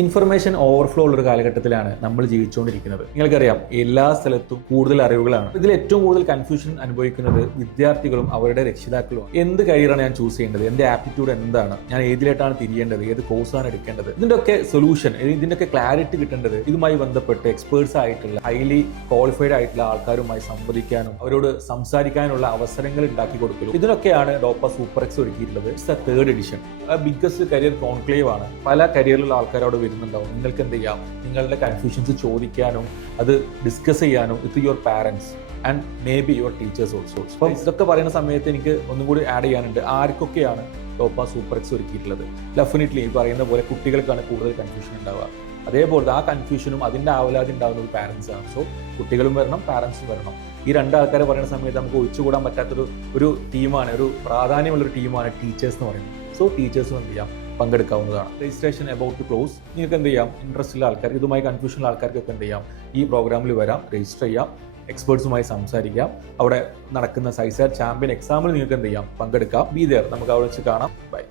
Information overflow ഉള്ള ഒരു കാലഘട്ടത്തിലാണ് നമ്മൾ ജീവിച്ചുകൊണ്ടിരിക്കുന്നത്. നിങ്ങൾക്കറിയാം, എല്ലാ സ്ഥലത്തും കൂടുതൽ അറിവുകളാണ്. ഇതിൽ ഏറ്റവും കൂടുതൽ കൺഫ്യൂഷൻ അനുഭവിക്കുന്നത് വിദ്യാർത്ഥികളും അവരുടെ രക്ഷിതാക്കളുമാണ്. എന്ത് കരിയറാണ് ഞാൻ ചൂസ് ചെയ്യേണ്ടത്, എന്റെ ആപ്റ്റിറ്റ്യൂഡ് എന്താണ്, ഞാൻ ഏതിലായിട്ടാണ് തിരിയേണ്ടത്, ഏത് കോഴ്സാണ് എടുക്കേണ്ടത്, ഇതിന്റെയൊക്കെ സൊല്യൂഷൻ, ഇതിന്റെയൊക്കെ ക്ലാരിറ്റി കിട്ടേണ്ടത് ഇതുമായി ബന്ധപ്പെട്ട് എക്സ്പേർട്സ് ആയിട്ടുള്ള ഹൈലി ക്വാളിഫൈഡ് ആയിട്ടുള്ള ആൾക്കാരുമായി സംവദിക്കാനും അവരോട് സംസാരിക്കാനുള്ള അവസരങ്ങൾ ഉണ്ടാക്കി കൊടുക്കലും ഇതിനൊക്കെയാണ് ഡോപ്പ സൂപ്പർ എക്സ് ഒരുക്കിയിട്ടുള്ളത്. It's the third edition. Biggest career conclave ആണ്. പല കരിയറിലുള്ള ആൾക്കാരോട് വരുന്നുണ്ടാവും. നിങ്ങൾക്ക് എന്ത് ചെയ്യാം, നിങ്ങളുടെ കൺഫ്യൂഷൻസ് ചോദിക്കാനും അത് ഡിസ്കസ് ചെയ്യാനും with your parents and may be your teachers also. അപ്പം ഇതൊക്കെ പറയുന്ന സമയത്ത് എനിക്ക് ഒന്നും കൂടി ആഡ് ചെയ്യാനുണ്ട്. ആർക്കൊക്കെയാണ് ഡോപ്പ സൂപ്പർ എക്സ് ഒരുക്കിയിട്ടുള്ളത്? ഡെഫിനറ്റ്ലി ഈ പറയുന്ന പോലെ കുട്ടികൾക്കാണ് കൂടുതൽ കൺഫ്യൂഷൻ ഉണ്ടാവുക. അതേപോലെ ആ കൺഫ്യൂഷനും അതിൻ്റെ ആവലാതി ഉണ്ടാകുന്നത് പാരൻസ് ആണ്. സോ കുട്ടികളും വരണം, പാരൻസും വരണം. ഈ രണ്ടാൾക്കാരെ പറയുന്ന സമയത്ത് നമുക്ക് ഒഴിച്ചുകൂടാൻ പറ്റാത്തൊരു ടീമാണ്, ഒരു പ്രാധാന്യമുള്ളൊരു ടീമാണ് ടീച്ചേഴ്സ് എന്ന് പറയുന്നത്. സോ ടീച്ചേഴ്സും എന്ത് ചെയ്യാം, പങ്കെടുക്കാവുന്നതാണ്. Registration about to close. നിങ്ങൾക്ക് എന്ത് ചെയ്യാം, ഇൻട്രസ്റ്റ് ഉള്ള ആൾക്കാർക്ക്, ഇതുമായി കൺഫ്യൂഷനുള്ള ആൾക്കാർക്കൊക്കെ എന്ത് ചെയ്യാം, ഈ പ്രോഗ്രാമിൽ വരാം, രജിസ്റ്റർ ചെയ്യാം, എക്സ്പേർട്സുമായി സംസാരിക്കാം. അവിടെ നടക്കുന്ന സൈസാർ ചാമ്പ്യൻ എക്സാമിൽ നിങ്ങൾക്ക് എന്ത് ചെയ്യാം, പങ്കെടുക്കാം. Be there. നമുക്ക് അവിടെ വെച്ച് കാണാം. ബൈ.